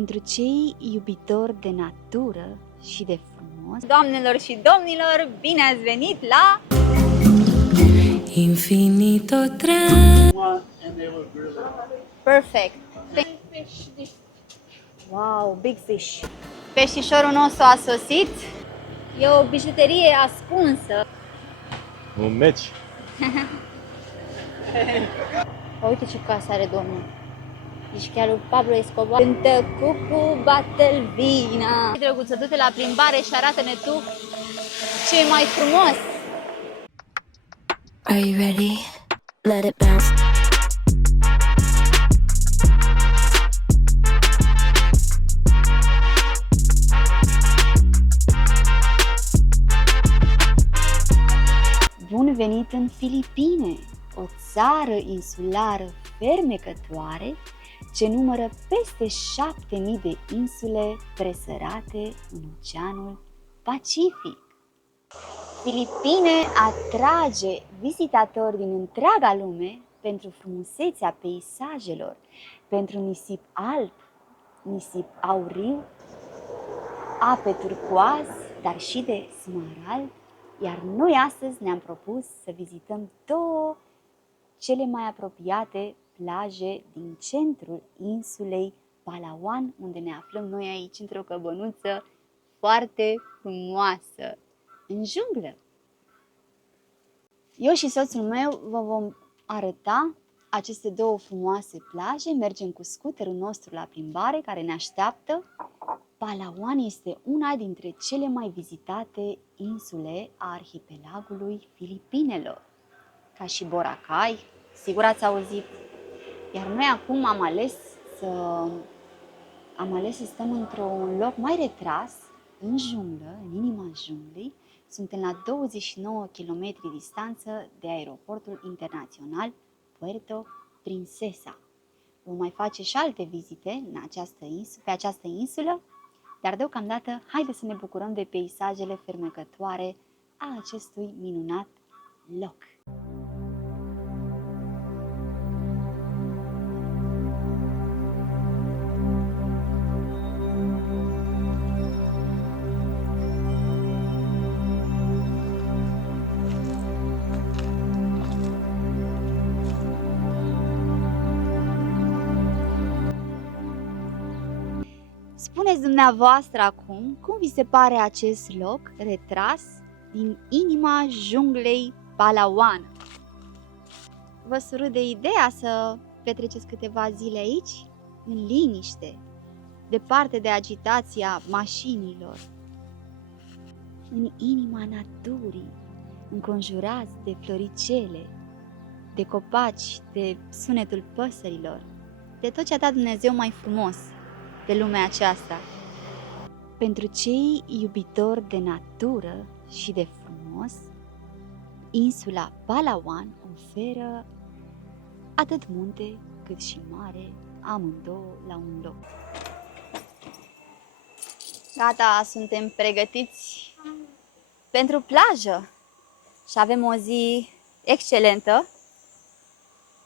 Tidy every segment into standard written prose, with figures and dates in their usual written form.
Pentru cei iubitori de natură și de frumos. Doamnelor și domnilor, bine ați venit la Infinito Perfect. Wow, big fish. Peștișorul nostru a sosit. E o bijuterie ascunsă. Un meci. Uite ce casă are domnul. Deci chiar lui Pablo Escobar. Cântă cucu, bate-l vina. Drăguță, du-te la plimbare și arată-ne tu ce e mai frumos. Are you ready? Let it bounce. Bun venit în Filipine, o țară insulară fermecătoare ce numără peste 7000 de insule presărate în Oceanul Pacific. Filipine atrage vizitatori din întreaga lume pentru frumusețea peisajelor, pentru nisip alb, nisip auriu, ape turcoaz, dar și de smarald. Iar noi astăzi ne-am propus să vizităm două cele mai apropiate plaje din centrul insulei Palawan, unde ne aflăm noi aici într-o căbănuță foarte frumoasă, în junglă. Eu și soțul meu vă vom arăta aceste două frumoase plaje, mergem cu scuterul nostru la plimbare care ne așteaptă. Palawan este una dintre cele mai vizitate insule a arhipelagului Filipinelor, ca și Boracay, sigur ați auzit. Iar noi acum am ales să stăm într-un loc mai retras, în junglă, în inima junglei. Suntem la 29 km distanță de aeroportul internațional Puerto Princesa. Vom mai face și alte vizite pe această insulă, dar deocamdată haideți să ne bucurăm de peisajele fermecătoare a acestui minunat loc. Spuneți dumneavoastră acum cum vi se pare acest loc retras din inima junglei Palawan. Vă surâde ideea să petreceți câteva zile aici, în liniște, departe de agitația mașinilor, în inima naturii, înconjurați de floricele, de copaci, de sunetul păsărilor, de tot ce a dat Dumnezeu mai frumos pe lumea aceasta. Pentru cei iubitori de natură și de frumos, insula Palawan oferă atât munte cât și mare, amândouă la un loc. Gata, suntem pregătiți pentru plajă și avem o zi excelentă.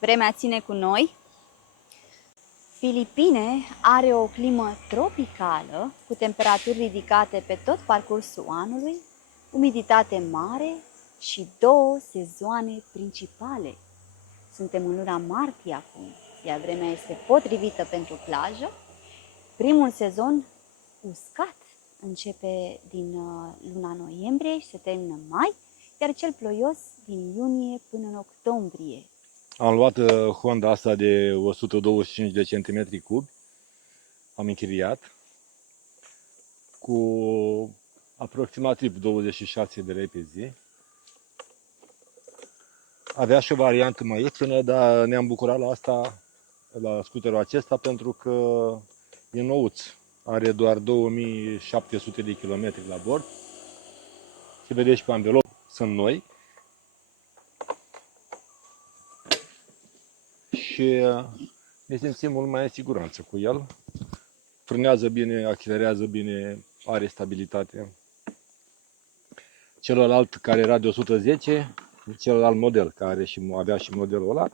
Vremea ține cu noi. Filipine are o climă tropicală cu temperaturi ridicate pe tot parcursul anului, umiditate mare și două sezoane principale. Suntem în luna martie acum, iar vremea este potrivită pentru plajă. Primul sezon uscat începe din luna noiembrie și se termină în mai, iar cel ploios din iunie până în octombrie. Am luat Honda asta de 125 de centimetri cubi, am închiriat cu aproximativ 26 de lei pe zi. Avea și o variantă mai ieftină, dar ne-am bucurat la asta, la scuterul acesta, pentru că e nouț. Are doar 2700 de kilometri la bord. Se vede și pe ambele, sunt noi. Și ne simțim mult mai în siguranță cu el. Frânează bine, accelerează bine, are stabilitate. Celălalt care era de 110, celălalt model care avea și modelul ăla,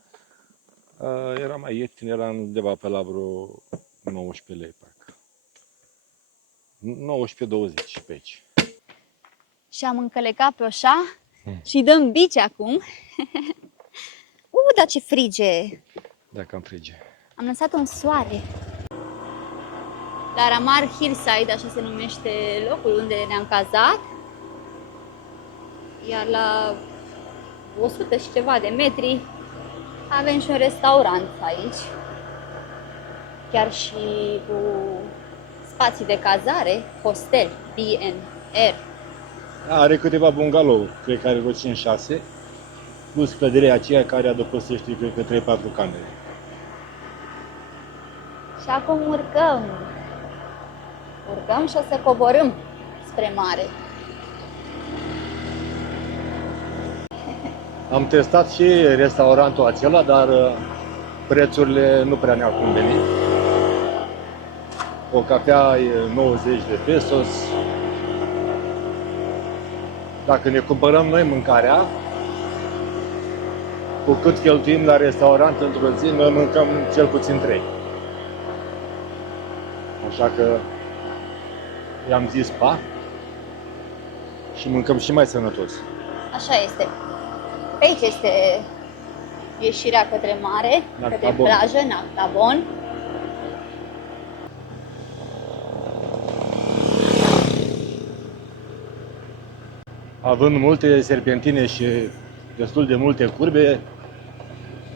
era mai ieftin, era undeva pe la vreo 19 lei, parcă. 19-20 pe aici. Și am încălecat pe oșa și dăm bici acum. Dar ce frige! Dacă am frige. Am lăsat un soare. La Ramar Hillside, așa se numește locul unde ne-am cazat. Iar la 100 și ceva de metri avem și un restaurant aici. Chiar și cu spații de cazare, hostel, B&R. Are câteva bungalow, cred că are vreo 5-6, plus clădirea aceea care adăpostește, cred că 3-4 camere. Și acum urcăm. Urcăm și o să coborâm spre mare. Am testat și restaurantul acela, dar prețurile nu prea ne-au convenit. O cafea e 90 de pesos. Dacă ne cumpărăm noi mâncarea, cu cât cheltuim la restaurant într-o zi, noi mâncăm cel puțin 3. Așa că i-am zis pa și mâncăm și mai sănătos. Așa este. Pe aici este ieșirea către mare, către Nactabon. plajă, Nactabon. Având multe serpentine și destul de multe curbe,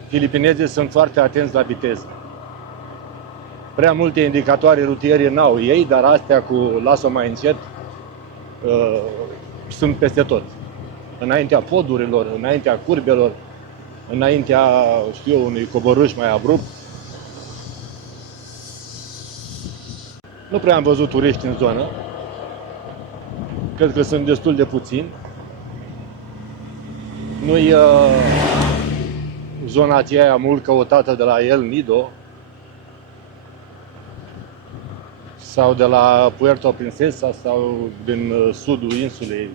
filipinezii sunt foarte atenți la viteză. Prea multe indicatoare rutiere n-au ei, dar astea cu las-o mai încet sunt peste tot. Înaintea podurilor, înaintea curbelor, înaintea, știu eu, unui coborâș mai abrupt. Nu prea am văzut turiști în zonă. Cred că sunt destul de puțini. Nu-i zona aceea mult căutată de la El Nido sau de la Puerto Princesa sau din sudul insulei,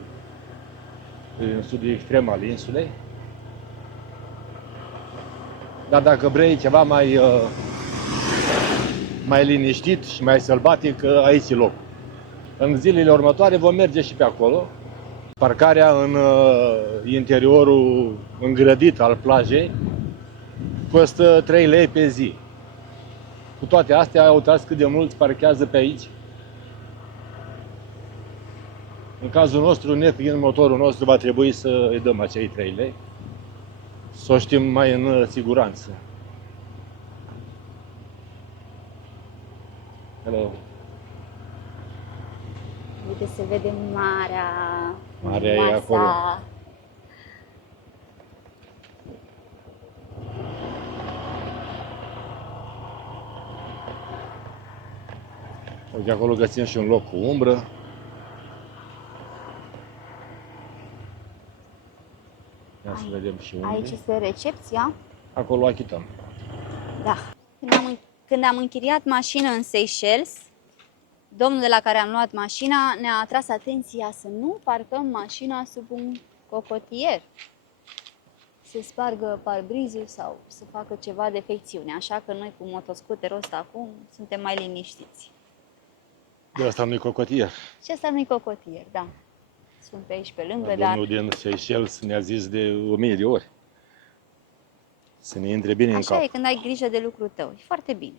din sudul extrem al insulei. Dar dacă vrei ceva mai liniștit și mai sălbatic, aici e loc. În zilele următoare vom merge și pe acolo. Parcarea în interiorul îngrădit al plajei costă 3 lei pe zi. Cu toate astea, uitați cât de mulți parchează pe aici. În cazul nostru, nefiind motorul nostru, va trebui să îi dăm acei 3 lei. Să o știm mai în siguranță. Hello. Uite, se vede marea. Marea e masa. acolo. Uite, acolo găsim și un loc cu umbră. Ia să vedem și unde. Aici este recepția. Acolo achităm. Da. Când am închiriat mașină în Seychelles, domnul de la care am luat mașina ne-a atras atenția să nu parcăm mașina sub un cocotier. Se spargă parbrizul sau să facă ceva defecțiune. Așa că noi cu motoscuterul ăsta acum suntem mai liniștiți. De asta nu-i cocotier. Și asta nu-i cocotier, da. Sunt pe aici pe lângă, dar Domnul din Seychelles ne-a zis de 1000 de ori. Să ne intre bine în așa cap. e când ai grijă de lucrul tău. E foarte bine.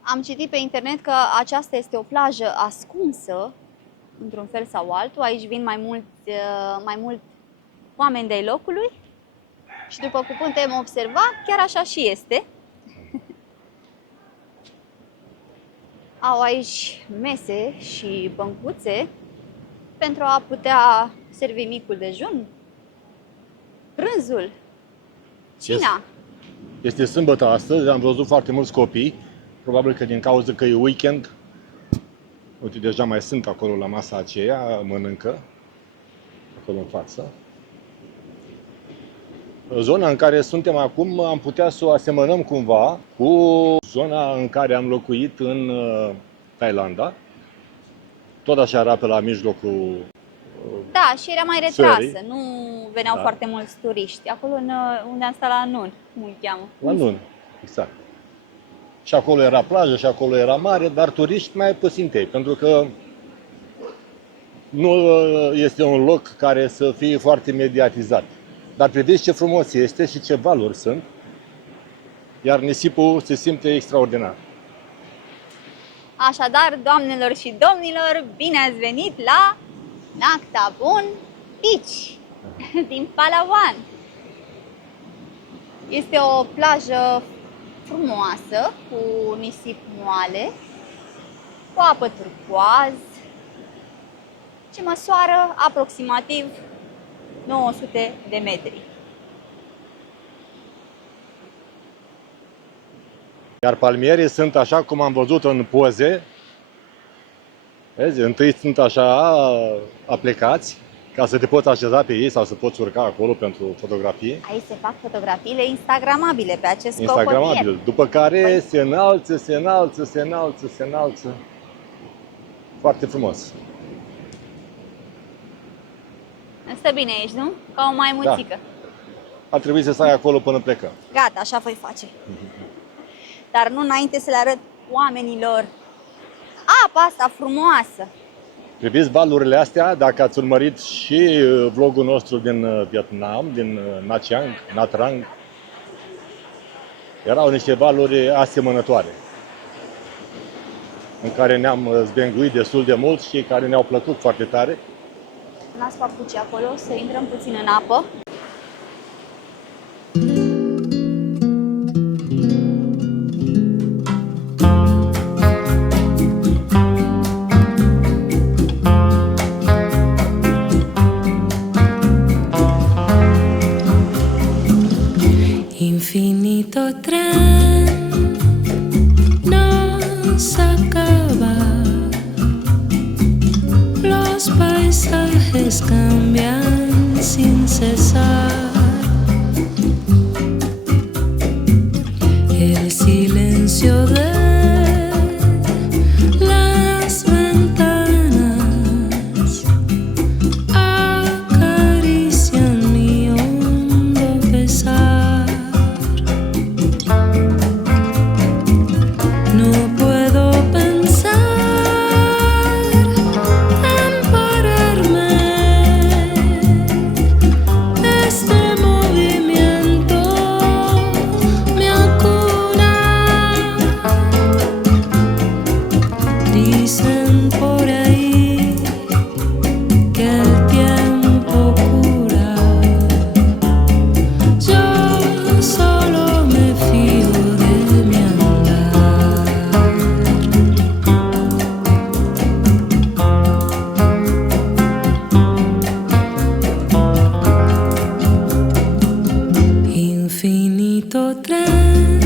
Am citit pe internet că aceasta este o plajă ascunsă, într-un fel sau altul. Aici vin mai mult oameni de locului și după cum putem observa, chiar așa și este. Au aici mese și băncuțe pentru a putea servi micul dejun, prânzul, cina. Este sâmbătă astăzi, am văzut foarte mulți copii. Probabil că din cauza că e weekend. Uite, deja mai sunt acolo la masa aceea, mănâncă. Acolo în față. Zona în care suntem acum am putea să o asemănăm cumva cu zona în care am locuit în Thailanda. Tot așa era pe la mijlocul. Da, și era mai retrasă, Țării. nu veneau Da. foarte mulți turiști. Acolo unde am stat la Nun, cum îl cheamă? La Nun, exact. Și acolo era plajă, și acolo era mare, dar turiști mai puțin tei, pentru că nu este un loc care să fie foarte mediatizat. Dar priviți ce frumos este și ce valuri sunt, iar nisipul se simte extraordinar. Așadar, doamnelor și domnilor, bine ați venit la Nactabun Beach din Palawan. Este o plajă frumoasă, cu nisip moale, cu apă turcoaz, ce măsoară aproximativ 900 de metri. Iar palmierii sunt așa cum am văzut în poze. Vezi, întâi sunt așa aplicați ca să te poți așeza pe ei sau să poți urca acolo pentru fotografii. Aici se fac fotografiile instagramabile pe acest Instagramabil. După care se înalță, se înalță, se înalță, se înalță. Foarte frumos. Stă bine aici, nu? Ca o maimuțică. Ar trebui să stai acolo până plecăm. Gata, așa voi face. Dar nu înainte să le arăt oamenilor apa asta frumoasă. Priviți valurile astea, dacă ați urmărit și vlogul nostru din Vietnam, din Nha Trang, Nha Trang, erau niște valuri asemănătoare, în care ne-am zbenguit destul de mult și care ne-au plăcut foarte tare. Las papuci acolo, să intrăm puțin în apă. Infinito tren no se acaba, los paisajes cambian sin cesar, el silencio de las ventanas acarician mi hondo pesar. No puedo pensar en pararme. Este movimiento me acuna. Dicen por ahí que el tiempo cura. Yo solo me fío de mi andar. Infinito tren,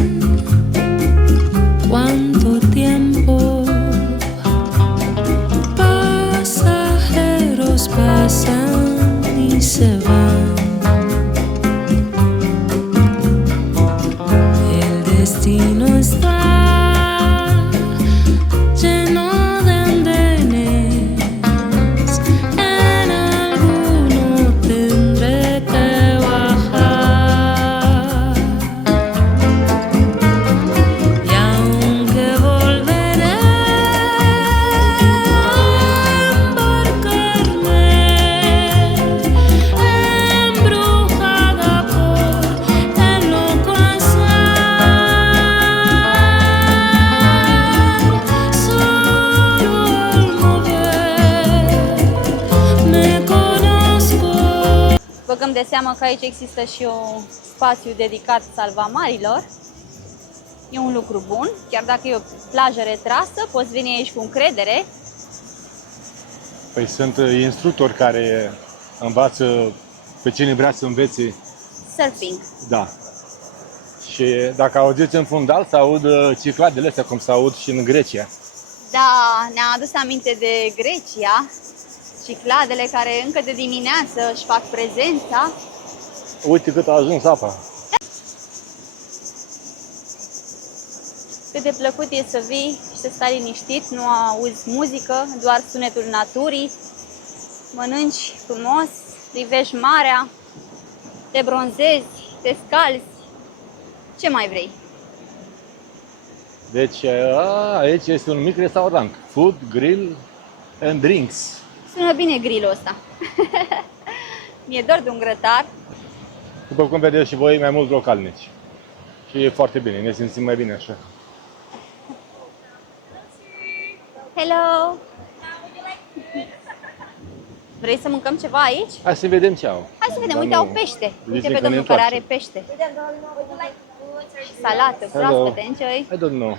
cuánto tiempo, pasajeros pasan y se van. El destino está lleno de andenes, en alguno tendré que bajar. Y aunque volveré a embarcarme, embrujada por el loco azar, solo al mover me conozco. Băgăm de seamă că aici există și un spațiu dedicat salvamarilor. E un lucru bun, chiar dacă e o plajă retrasă, poți veni aici cu încredere. Păi sunt instructori care învață pe cine vrea să învețe. Surfing. Da. Și dacă auziți în fundal, se aud cicladele astea, cum se aud și în Grecia. Da, ne-a adus aminte de Grecia, cicladele care încă de dimineață își fac prezența. Uite cât a ajuns apa. Cât de plăcut e să vii și să stai liniștit, nu auzi muzică, doar sunetul naturii, mănânci frumos, privești marea, te bronzezi, te scalzi. Ce mai vrei? Deci aici este un mic restaurant. Food, grill and drinks. Sună bine grillul ăsta. Mi-e dor de un grătar. După cum vedeți și voi, mai mulți localnici. Și e foarte bine, ne simțim mai bine așa. Hello! Vrei să mâncăm ceva aici? Hai să vedem ce au. Hai să vedem, Dar uite, nu- au pește. Zice Uite pe că ne domnul care întoarcem. are pește. Și salată, Hello. proaspăte, enjoy. I don't know.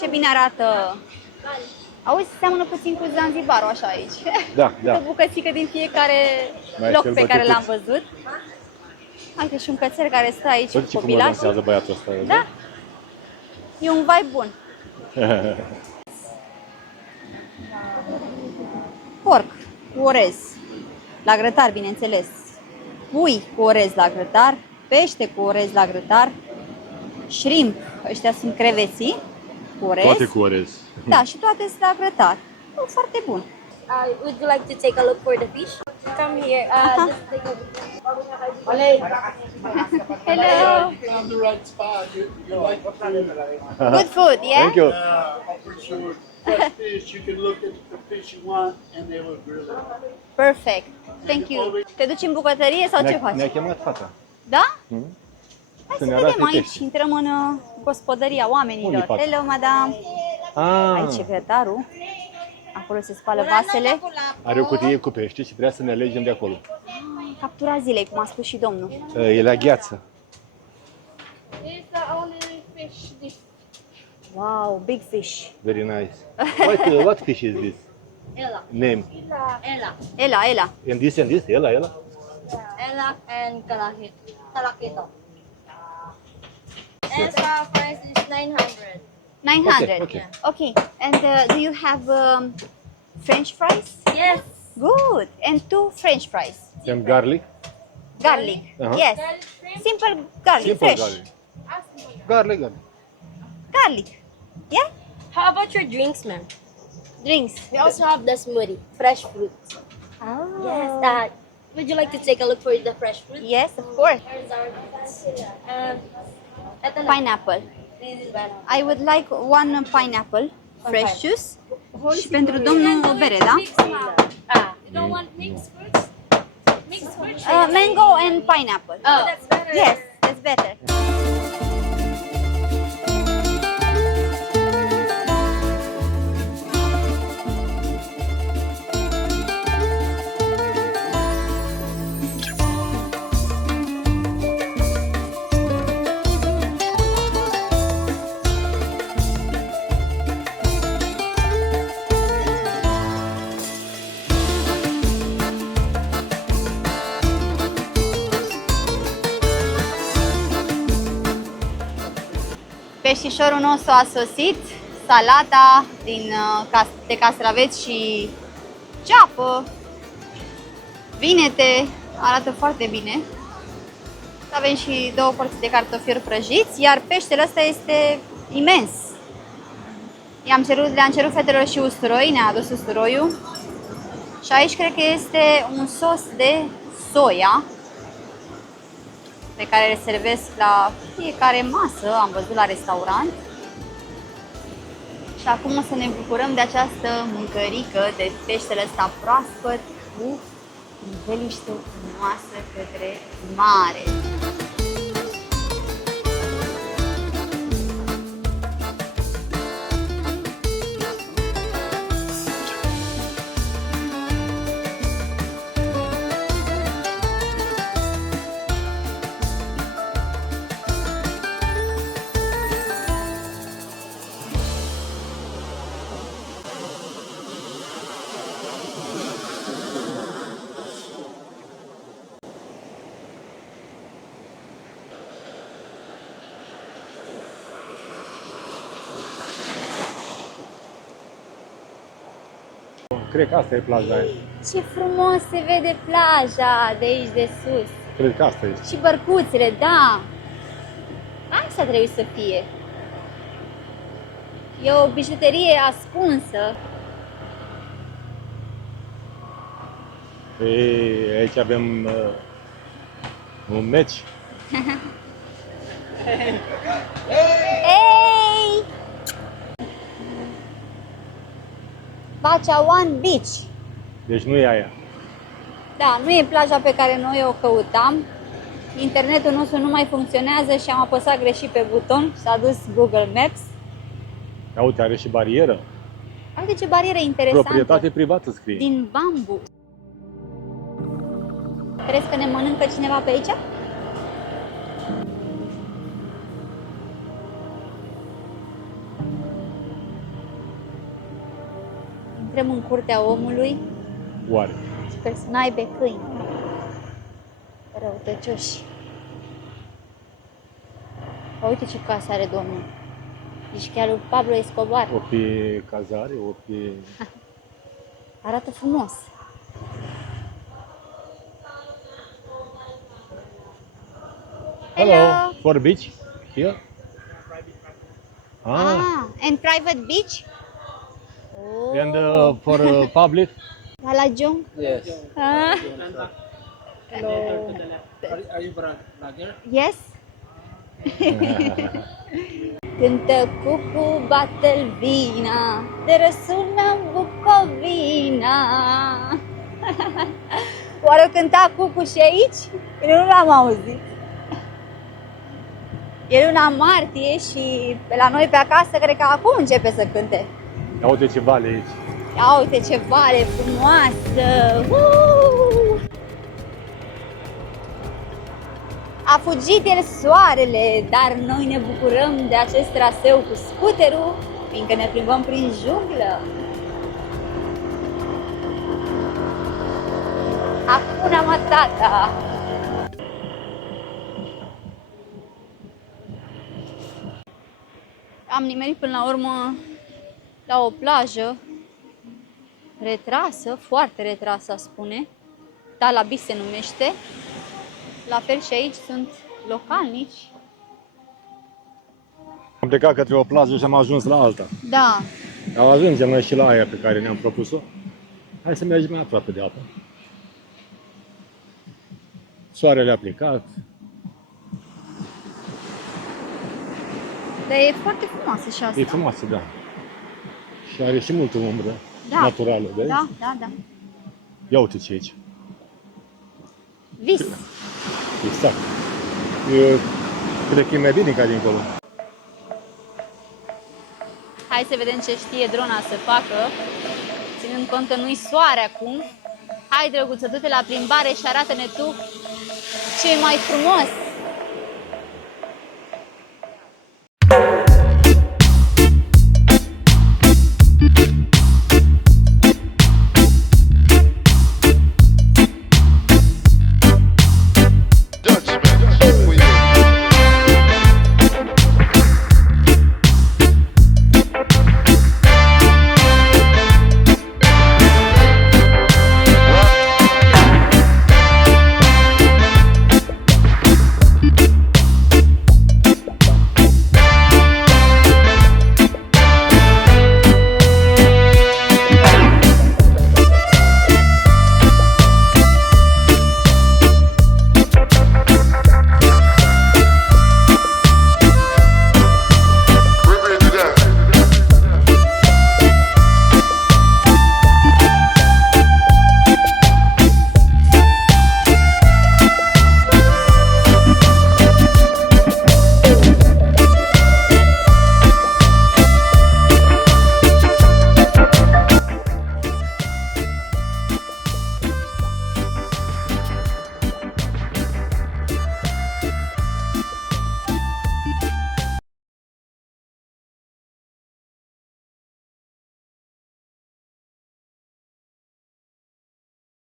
Ce bine arată. Auzi, seamănă puțin cu Zanzibarul așa aici. Da, da. O bucățică din fiecare Mai loc pe care sălbăticuț. l-am văzut. Uite și un cățel care stă aici Uite cu ce frumos copilașii. dansează băiatul ăsta. Da? E un vibe bun. Porc cu orez, la grătar, bineînțeles. Pui cu orez la grătar, pește cu orez la grătar, shrimp, ăștia sunt creveții cu orez. Toate cu orez. Da, și toate sunt la grătar. Foarte bun. Would you like to take a look for the fish? Come here. Just take a look. Hello. Found the right spot. You like the food. Good food, yeah? Thank you. For sure. Fresh fish. You can look at the fish you want, and they will grill it. Perfect. Thank you. Te duci în bucătărie sau ce faci? Ne-a chemat fata. Da? Mhm. Hai Să să ne vedem arate aici. pești. Intrăm în gospodăria Unde-i oamenilor. fata? Hello, madame. Aici e Ah, grătarul. Acolo se spală vasele. are o cutie cu pește și trebuie să ne alegem de acolo. Captura zilei, cum a spus și domnul. E la gheață. It's the only fish dish. Wow, big fish. Very nice. What fish is this? Ella. Name. Ella. Ela. And this? Ela? Ella and Kalakito. Extra price is 900. 900. Okay. Okay. And do you have French fries? Yes. Good. And 2 French fries. And garlic? Garlic. Uh-huh. Yes. Simple garlic. Simple Fresh. garlic. Garlic. Garlic. Yeah? How about your drinks, ma'am? Drinks. We also have the smoothie, fresh fruits. Oh. Yes. Would you like to take a look for the fresh fruit? Yes, of course. Here's our ito na. Pineapple. This is banana. I would like one pineapple, fresh juice. Și pentru domnul o bere, da? You don't want mixed fruits? Mixed fruits? Mango and pineapple. Oh, that's better. Yes, that's better. Peștișorul nostru a sosit, salata de castraveți și ceapă, vinete, arată foarte bine. Avem și 2 porții de cartofiuri prăjiți, iar peștele ăsta este imens. Le-am cerut fetelor și usturoi, ne-a adus usturoiul. Și aici cred că este un sos de soia pe care le servesc la fiecare masă, am văzut la restaurant. Și acum o să ne bucurăm de această mâncărică de peștele ăsta proaspăt cu niveliște frumoasă către mare. Cred că asta e plaja aia. Ce frumos se vede plaja de aici de sus. Cred că asta este. Și bărcuțele, da. Asta trebuie să fie. E o bijuterie ascunsă. Ei, aici avem un meci. Ei! Bachawan Beach. Deci nu e aia. Da, nu e plaja pe care noi o căutam. Internetul nostru nu mai funcționează și am apăsat greșit pe buton și s-a dus Google Maps. Ia uite, are și barieră. Uite ce barieră interesantă. Proprietate privată scrie. Din bambu. Crezi că ne mănâncă cineva pe aici? Intrăm în curtea omului. Oare? Sper să n-aibă câini. Răutăcioși. Uite ce casă are domnul. Ești chiar lui Pablo Escobar. O pe cazare, o pe... Arată frumos. Hello, for beach? Here? And private beach? Oh. And for public? La Jung? Yes. Ah. Are you brother? Yes? Cântă cucu, bate-l vina, de răsună Bucovina. Oare o cânta cucu și aici? Eu nu l-am auzit. E luna martie și pe la noi pe acasă cred că acum începe să cânte. Ia uite ce vale aici. Ia uite ce vale frumoasă! A fugit el soarele, dar noi ne bucurăm de acest traseu cu scuterul, fiindcă ne plimbăm prin junglă. Hakuna Matata! Am nimerit până la urmă la o plajă retrasă, foarte retrasă, spune. Talabi se numește. La fel și aici sunt localnici. Am plecat către o plajă și am ajuns la alta. Da, Dar ajungem noi și la aia pe care ne-am propus-o. Hai să mergem mai aproape de apă. Soarele a plecat. dar e foarte frumoasă și asta. E frumoasă, da. Și are și multă umbră Da. naturală, vezi? Da, da, da. Ia uite ce e aici. Vis. Exact. Eu cred că e mai bine ca dincolo. Hai să vedem ce știe drona să facă, ținând cont că nu-i soare acum. Hai, drăguță, du-te la plimbare și arată-ne tu ce e mai frumos.